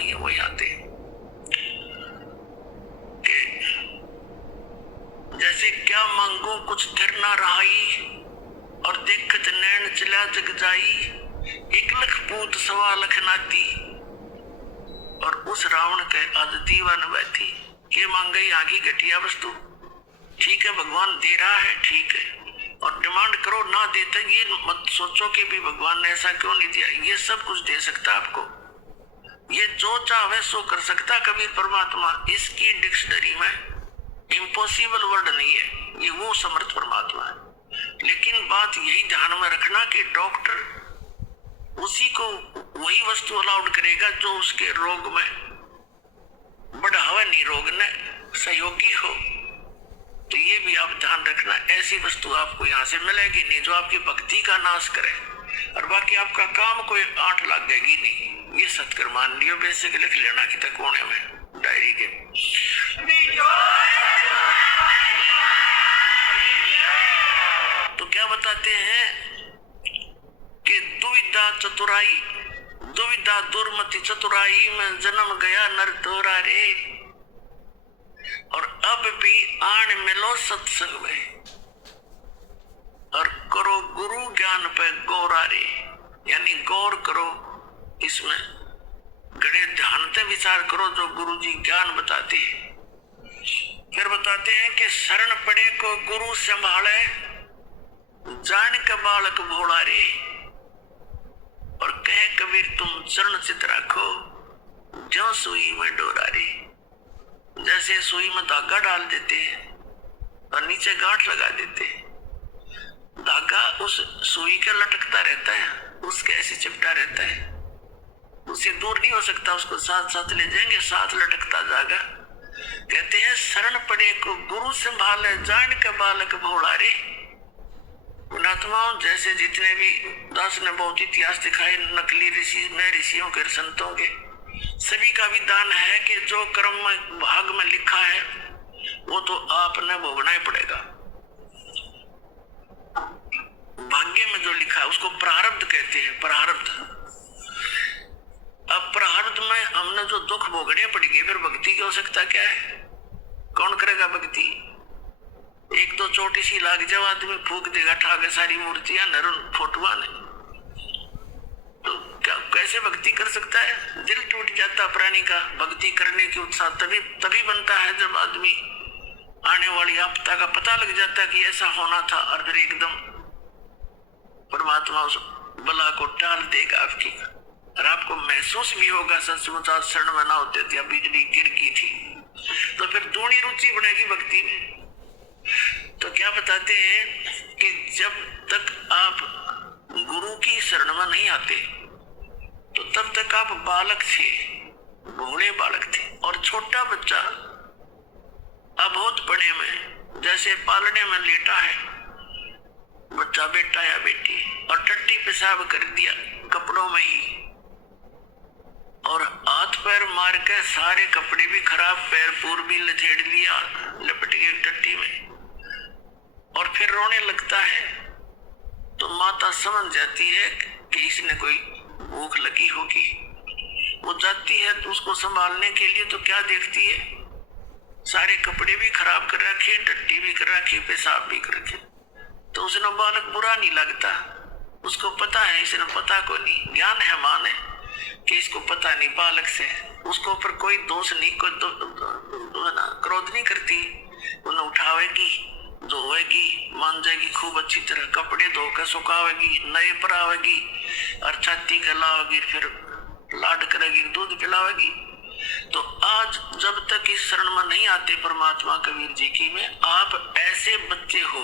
वही आते कि जैसे क्या मांगो कुछ थिर ना रहाई, और देखत नैन चला जग जाई, 1 लाख पूत 1.25 लाख नाती, और उस रावण के आज दीवान बैठी। ये मांग गई आगे घटिया वस्तु, ठीक है भगवान दे रहा है, ठीक है, और डिमांड करो ना देते ये मत सोचो कि भी भगवान ने ऐसा क्यों नहीं दिया। ये सब कुछ दे सकता आपको, ये जो चाहे सो कर सकता कबीर परमात्मा। इसकी डिक्शनरी में इम्पॉसिबल वर्ड नहीं है, ये वो समर्थ परमात्मा है। लेकिन बात यही ध्यान में रखना कि डॉक्टर उसी को वही वस्तु अलाउड करेगा जो उसके रोग में बढ़ावा नहीं, रोग ने सहयोगी हो। तो ये भी आप ध्यान रखना, ऐसी वस्तु आपको यहाँ से मिलेगी नहीं जो आपकी भक्ति का नाश करे, और बाकी आपका काम कोई 8 लगेगी नहीं। ये सत्कर मान लियो, बेसिक लिख लेना कि तक कोने में डायरी के। तो क्या बताते हैं कि दुविधा चतुराई, दुविधा दुर्मति चतुराई में जन्म गया नर तोरा रे, और अब भी आन मिलो सत्संग में, और करो गुरु ज्ञान पे गौरा रे, यानी गौर करो इसमें, गड़े ध्यान से विचार करो जो गुरु जी ज्ञान बताते हैं। फिर बताते हैं कि शरण पड़े को गुरु संभाले, जान के बालक भोला रे, और कहे कबीर तुम चरण चित रखो, जो सुई में डोरा रे। जैसे सुई में धागा डाल देते हैं और नीचे गांठ लगा देते हैं, धागा उस सुई के लटकता रहता है, उसके ऐसे चिपटा रहता है, उससे दूर नहीं हो सकता, उसको साथ साथ ले जाएंगे, साथ लटकता जाएगा। कहते हैं शरण पड़े को गुरु संभाले, जान के बालक भोला रे। पुणात्माओं जैसे जितने भी दास ने बहुत इतिहास दिखाए नकली ऋषि में, ऋषियों के संतों के, सभी का विधान है कि जो कर्म में भाग में लिखा है वो तो आपने भोगना ही पड़ेगा। भाग्य में जो लिखा है उसको प्रारब्ध कहते हैं, प्रारब्ध। अब प्रारब्ध में हमने जो दुख भोगने पड़ेगी, फिर भक्ति की आवश्यकता क्या है? कौन करेगा भक्ति? एक दो चोटी सी लाग जाओ, आदमी फूक देगा ठाके सारी मूर्तियां नरुन फोटुआ ने, तो क्या कैसे भक्ति कर सकता है? दिल टूट जाता प्राणी का। भक्ति करने की उत्साह तभी बनता है जब आदमी आने वाली आपदा का पता लग जाता है कि ऐसा होना था, और फिर एकदम परमात्मा उस बला को टाल देगा आपकी, और आपको महसूस भी होगा सचमुच आज शरण में ना होते थे, बिजली गिर गई थी, तो फिर दूनी रुचि बनेगी भक्ति में। तो क्या बताते हैं कि जब तक आप गुरु की शरण में नहीं आते तो तब तक आप बालक थे, भोले बालक थे, और छोटा बच्चा अबोध पड़े में जैसे पालने में लेटा है बच्चा, बेटा या बेटी, और टट्टी पेशाब कर दिया कपड़ों में ही, और हाथ पैर मार के सारे कपड़े भी खराब, पैर पूर भी लथेड़ लिया लपट के टट्टी में, और फिर रोने लगता है, तो माता समझ जाती है कि इसने कोई भूख लगी होगी। वो जाती है तो उसको संभालने के लिए, तो क्या देखती है? सारे कपड़े भी खराब कर रखे, टट्टी भी कर रखी, पेशाब भी कर रखे। तो उसने बालक बुरा नहीं लगता, उसको पता है, इसने पता को नहीं, ज्ञान है मां ने कि इसको पता नहीं, बालक से उसको ऊपर कोई दोष नहीं, कोई क्रोध नहीं करती। उन्हें उठावेगी, धोएगी, मान जाएगी खूब अच्छी तरह, कपड़े धोकर सुखावेगी, नए परावेगी, और छाती गलावेगी, फिर लाड करेगी, दूध पिलावेगी। तो आज जब तक इस शरण में नहीं आते परमात्मा कबीर जी की में, आप ऐसे बच्चे हो,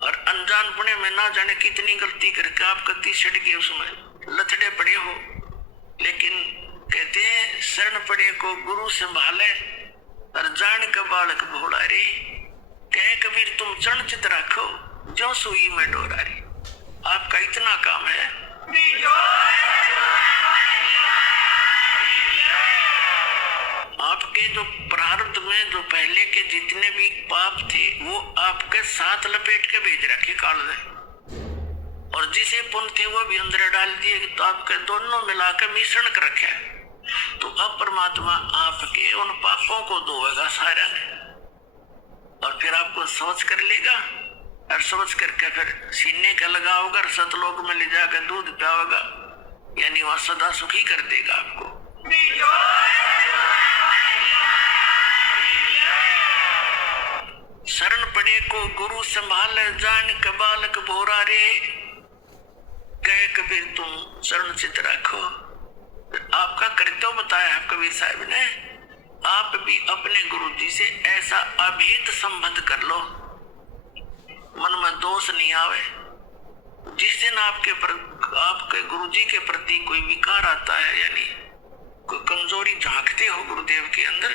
और अनजानपने में ना जाने कितनी गलती करके आप कति छड़ गए, उसमें लथड़े पड़े हो। लेकिन कहते हैं शरण पड़े को गुरु संभाले, और जान का बालक भोला रे, कहे कबीर तुम चरण चित रखो, जो सुई में डोरा रे। आपका इतना काम है। आपके जो प्रारब्ध में जो पहले के जितने भी पाप थे वो आपके साथ लपेट के भेज रखे काल ने, और जिसे पुण्य थे वो भी अंदर डाल दिए, तो आपके दोनों मिलाकर मिश्रण कर रखे। तो अब परमात्मा आपके उन पापों को धोएगा सारा ने, और फिर आपको सोच कर लेगा, और सोच करके फिर सीने का लगाओगा और सतलोक में ले जाकर दूध पियाओगा, यानी वह सदा सुखी कर देगा आपको। शरण पड़े को गुरु संभाल जान कबालक बोरा रे, कहे कबीर तुम शरण चित रखो। आपका कर्तव्य बताया है कबीर साहब ने, आप भी अपने गुरु जी से ऐसा अभेद संबंध कर लो, मन में दोष नहीं आवे। जिस दिन आपके गुरु जी के प्रति कोई विकार आता है, यानी कोई कमजोरी झांकते हो गुरुदेव के अंदर,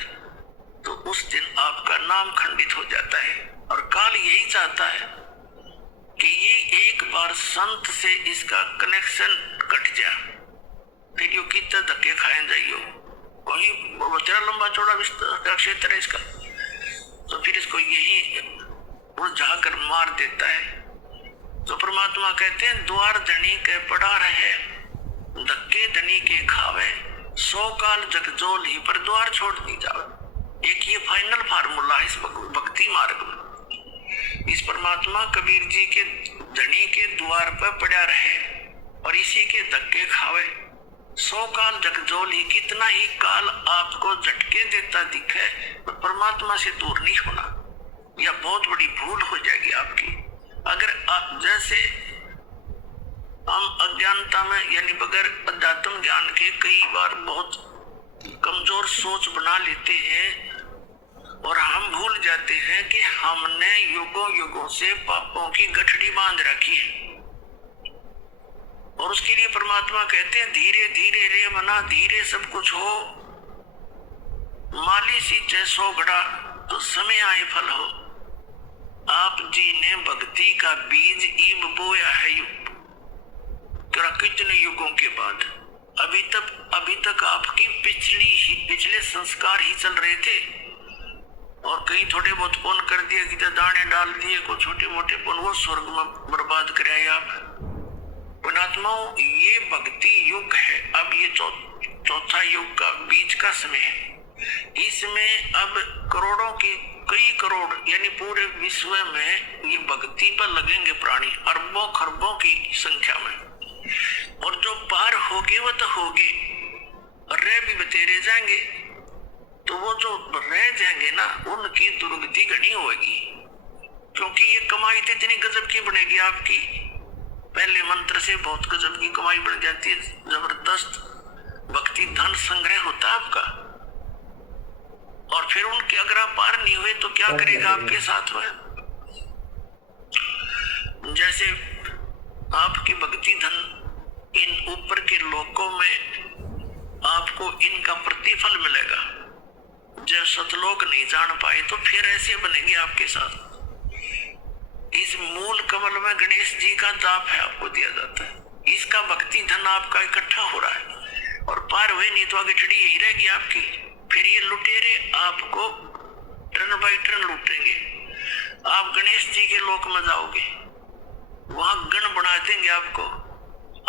तो उस दिन आपका नाम खंडित हो जाता है। और काल यही चाहता है कि ये एक बार संत से इसका कनेक्शन कट जाए, फिर यो कितने धक्के खाए जाइयो, कहीं तेरा लंबा चौड़ा क्षेत्र है इसका, तो फिर इसको यही उलझा कर मार देता है। तो परमात्मा कहते हैं द्वार धनी के पड़ा रहे, धक्के धनी के खावे, 100 काल जगजोल ही पर द्वार छोड़ दी जावे। एक ये फाइनल फार्मूला है इस भक्ति मार्ग में। इस परमात्मा कबीर जी के धनी के द्वार पर पड़ा रहे और इसी के धक्के खावे, 100 काल जगजोल ही, कितना ही काल आपको झटके देता दिखे, पर परमात्मा से दूर नहीं होना, यह बहुत बड़ी भूल हो जाएगी आपकी। अगर आप जैसे हम अज्ञानता में, यानी बगैर अध्यात्म ज्ञान के कई बार बहुत कमजोर सोच बना लेते हैं और हम भूल जाते हैं कि हमने युगों युगों से पापों की गठड़ी बांध रखी है। और उसके लिए परमात्मा कहते हैं धीरे धीरे रे मना, धीरे सब कुछ हो, माली सी जैसो घड़ा तो समय आए फल हो। आप जी ने भक्ति का बीज ईब बोया है कितने युगों के बाद, अभी तक आपकी पिछले संस्कार ही चल रहे थे, और कहीं थोड़े बहुत पुण्य कर दिए, कि दाने डाल दिए, को छोटे मोटे पुण्य, वो स्वर्ग में बर्बाद कराए आप। पुणात्माओं, ये भक्ति युग है। अब ये चौथा युग का बीच का समय है। इसमें अब करोड़ों की, कई करोड़, यानी पूरे विश्व में ये भक्ति पर लगेंगे प्राणी, अरबों खरबों की संख्या में। और जो पार होगे वो तो होगे, रह भी बतेरे जाएंगे, तो वो जो रह जाएंगे ना, उनकी दुर्गति घनी होगी, क्योंकि ये कमाई तो इतनी गजब की बनेगी आपकी, पहले मंत्र से बहुत गजब की कमाई बन जाती है, जबरदस्त भक्ति धन संग्रह होता है आपका। और फिर उनके अगर आप पार नहीं हुए तो क्या करेगा आपके साथ में? जैसे आपकी भक्ति धन इन ऊपर के लोकों में आपको इनका प्रतिफल मिलेगा, जब सतलोक नहीं जान पाए तो फिर ऐसे बनेगी आपके साथ। इस मूल कमल में गणेश जी का जाप है, आपको दिया जाता है, इसका भक्ति धन आपका इकट्ठा हो रहा है, और पार हुए नहीं तो आगे छड़ी यही रहेगी आपकी। फिर ये लुटेरे आपको टर्न बाई टर्न लूटेंगे। आप गणेश जी के लोक में जाओगे, वहां गण बना देंगे आपको,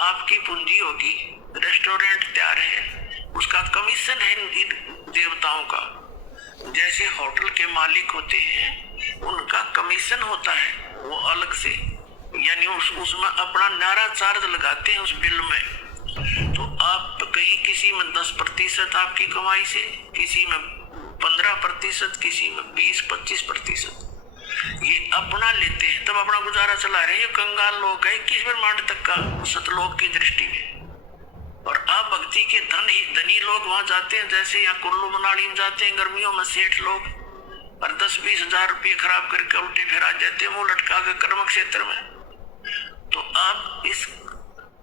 आपकी पूंजी होगी, रेस्टोरेंट तैयार है, उसका कमीशन है इन देवताओं का। जैसे होटल के मालिक होते हैं, उनका कमीशन होता है वो अलग से, यानी उसमें अपना नारा चार्ज लगाते हैं उस बिल में। तो आप कहीं किसी में 10% आपकी कमाई से, किसी में 15%, किसी में 20-25%, ये अपना लेते हैं, तब अपना गुजारा चला रहे हैं। ये कंगाल लोग हैं 21 ब्रह्मांड तक का सतलोक की दृष्टि में। और आप भक्ति के धनी लोग वहां जाते हैं, जैसे यहाँ कुल्लू मनाली में जाते हैं गर्मियों में सेठ लोग, और 10-20 हजार रुपये खराब करके उल्टे फिर आ जाते हैं मुंह लटका के कर्म क्षेत्र में। तो आप इस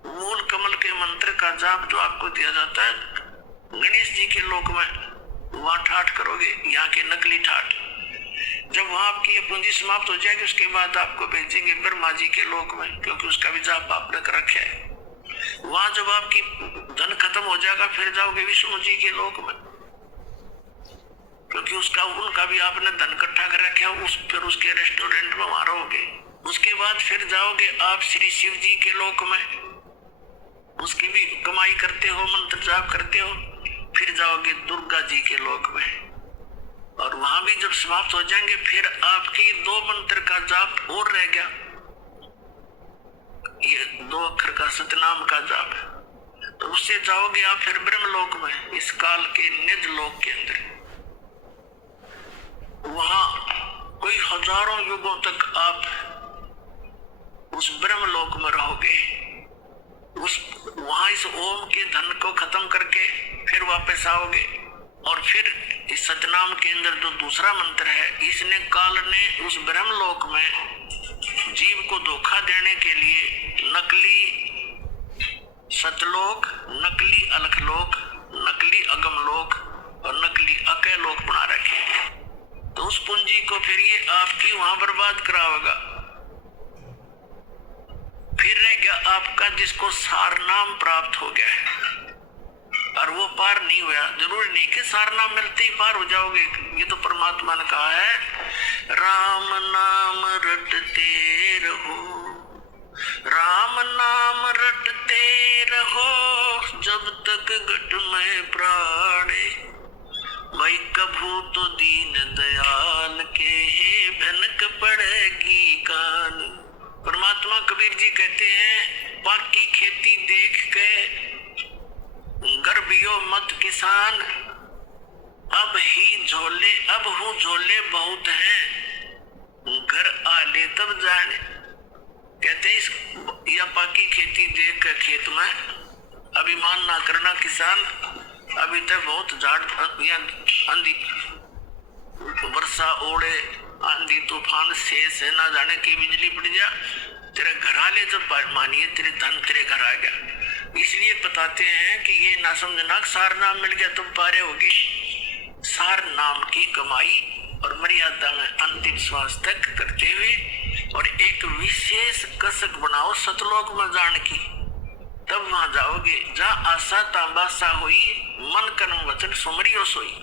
मूल कमल के मंत्र का जाप जो आपको दिया जाता है गणेश जी के लोक में, वहां ठाठ करोगे, यहाँ के नकली ठाठ। जब वहां आपकी ये पूंजी समाप्त हो जाएगी, उसके बाद आपको भेजेंगे ब्रह्मा जी के लोक में, क्योंकि उसका भी जाप आपने कर रखा है। वहां जब आपकी धन खत्म हो जाएगा, फिर जाओगे विष्णु जी के लोक में, क्योंकि उनका भी आपने धन इकट्ठा कर रखा है, फिर उसके रेस्टोरेंट में वहां रहोगे। उसके बाद फिर जाओगे आप श्री शिव जी के लोक में, उसकी भी कमाई करते हो, मंत्र जाप करते हो। फिर जाओगे दुर्गा जी के लोक में, और वहां भी जब समाप्त हो जाएंगे फिर आपकी 2 मंत्र का जाप और रह गया, ये 2 अक्षर का सतनाम का जाप, तो उससे जाओगे आप फिर ब्रह्मलोक में, इस काल के निज लोक के अंदर। वहां कोई हजारों युगों तक आप उस ब्रह्मलोक में रहोगे। वहां इस ओम के धन को खत्म करके फिर वापस आओगे, और फिर इस सतनाम के अंदर जो दूसरा मंत्र है, इसने काल ने उस ब्रह्मलोक में जीव को धोखा देने के लिए नकली सतलोक, नकली अलखलोक, नकली अगमलोक और नकली अकलोक बना रखे। तो उस पूंजी को फिर ये आपकी वहां बर्बाद कराएगा। फिर रह गया आपका जिसको सार नाम प्राप्त हो गया है और वो पार नहीं हुआ। जरूरी नहीं कि सार नाम मिलते ही पार हो जाओगे, ये तो परमात्मा ने कहा है, राम नाम रटते रहो, राम नाम रटते रहो, जब तक घट में प्राणे, भाई कभू तो दीन दयाल के भनक पड़ेगी कान। परमात्मा कबीर जी कहते हैं, पाकी खेती देख के गर्भियो मत किसान, अब ही झोले, अब हूँ झोले बहुत हैं, घर आले तब जाने। कहते इस या पाकी खेती देख कर खेत में अभिमान ना करना किसान, अभी तक बहुत झाड़ या आंधी वर्षा ओढ़े, आंधी तूफान से ना जाने की बिजली पड़ जा, तेरे घर आले जब मानिए तेरे धन तेरे घर आ गया। इसलिए बताते हैं कि ये ना समझना सार नाम मिल गया तुम पारे होगी। सार नाम की कमाई और मर्यादा में अंतिम श्वास तक करते हुए, और एक विशेष कसक बनाओ सतलोक में जान की, तब वहां जाओगे जहाँ आशा तांबासा हुई, मन कर्म वचन सुमरियो सोई।